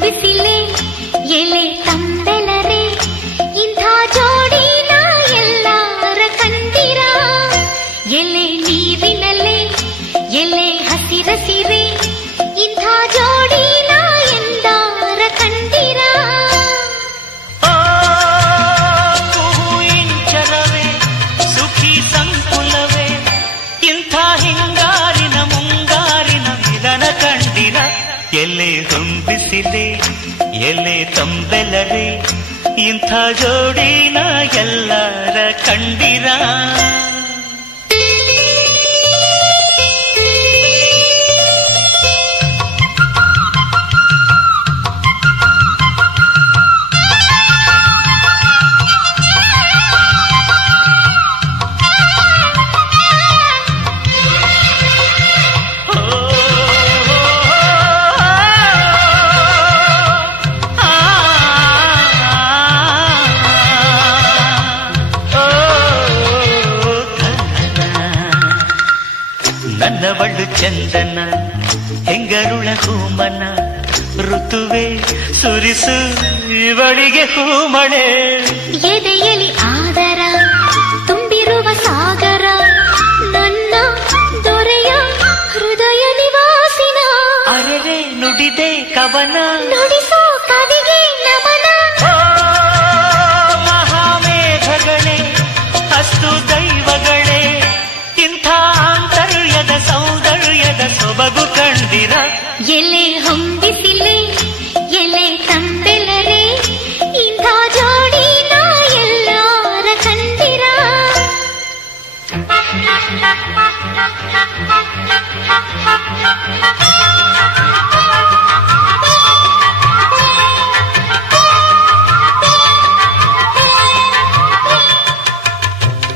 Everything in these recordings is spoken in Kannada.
ಹೊಂಬಿಸಿಲೆ ಎಲೆ ತಂಬೆಲರೆ ಇಂಥ ಜೋಡಿನ ಎಲ್ಲಾರ ಕಂಡಿರ ಎಲೆ ನೀರಿನಲ್ಲೇ ಎಲೆ ಹಸಿರಸಿರೆ ಇಂಥ ಜೋಡಿನ ಎಂದಾರ ಕಂಡಿರ ಇಂಚರವೇ ಸುಖಿ ಸಂಕುಲವೇ ಇಂಥ ಹಿಂಗಾರಿನ ಮುಂಗಾರಿನ ಮಿಲನ ಕಂಡಿರ ಎಲೆ ಹೊಂಬಿಸಿಲೆ ಎಲೆ ತಂಬೆಲರೆ ಇಂಥ ಜೋಡಿನ ಎಲ್ಲರ ಕಂಡಿರ ನನ್ನವಳು ಚಂದನ ಹೆಂಗರುಳ ಹೂಮನ ಋತುವೆ ಸುರಿಸು ಇವಳಿಗೆ ಹೂಮಳೆ ಎದೆಯಲಿ ಆದರ ತುಂಬಿರುವ ಸಾಗರ ನನ್ನ ದೊರೆಯ ಹೃದಯ ನಿವಾಸಿನ ಅರೆರೆ ನುಡಿದೆ ಕವನ ನುಡಿಸೋ ಕವಿಗೆ ನಮನ ಮಹಾಮೇಘಗಳೇ ಅಸ್ತು ದೈವಗಳೇ ಇಂಥ ಆಂತರ್ಯದ ಸೌಂದರ್ಯದ ಸೊಬಗು ಕಂಡಿರ ಎಲೆ ಹೊಂಬಿಸಿಲೆ ಎಲೆ ತಂಬೆಲರೆ ಇಂಥ ಜೋಡಿನ ಎಲ್ಲಾರ ಕಂಡಿರ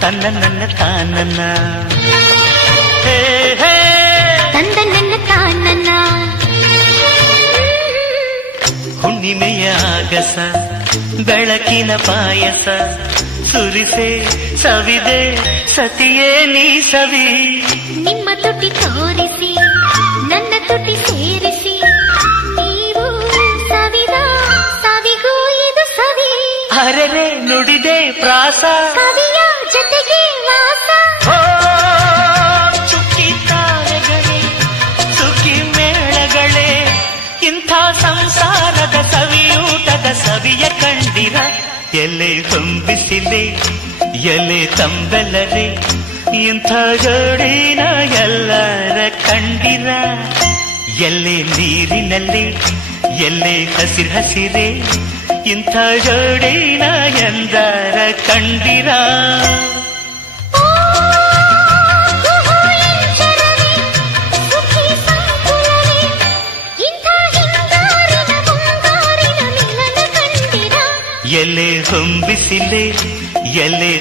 ತನ್ನ ನನ್ನ ತಾನನ್ನ ತಂದ ನನ್ನ ತಾನನ್ನ ಹುಣ್ಣಿಮೆಯ ಆಗಸ ಬೆಳಕಿನ ಪಾಯಸ ಸುರಿಸೆ ಸವಿದೆ ಸತಿಯೇ ನೀ ಸವಿ ನಿಮ್ಮ ತುಟಿ ತೋರಿಸಿ ನನ್ನ ತುಟಿ ಸೇರಿಸಿ ನೀವು ಸವಿದ ಸವಿಗೂ ಇದು ಸವಿ ಅರೆರೆ ನುಡಿದೆ ಪ್ರಾಸ ಕವಿಯ ಜೊತೆಗೆ ವಾಸ ಚುಕ್ಕಿ ತಾರೆಗಳೇ ಸುಖಿ ಮೇಳಗಳೇ ಇಂಥ ಸಂಸಾರದ ಸವಿಯೂಟದ ಸವಿಯ ಕಂಡಿರ ಎಲೆ ಹೊಂಬಿಸಿಲೆ ಎಲೆ ತಂಬೆಲರೆ ಇಂಥ ಜೋಡಿನ ಎಲ್ಲರ ಕಂಡಿರ ಎಲೆ ನೀರಿನಲ್ಲಿ ಎಲೆ ಹಸಿರೇ ಇಂಥ ಜೋಡಿನ ಎಂದರ ಕಂಡಿರ ಎಲೆ ಹೊಂಬಿಸಿಲೆ ಎಲೆ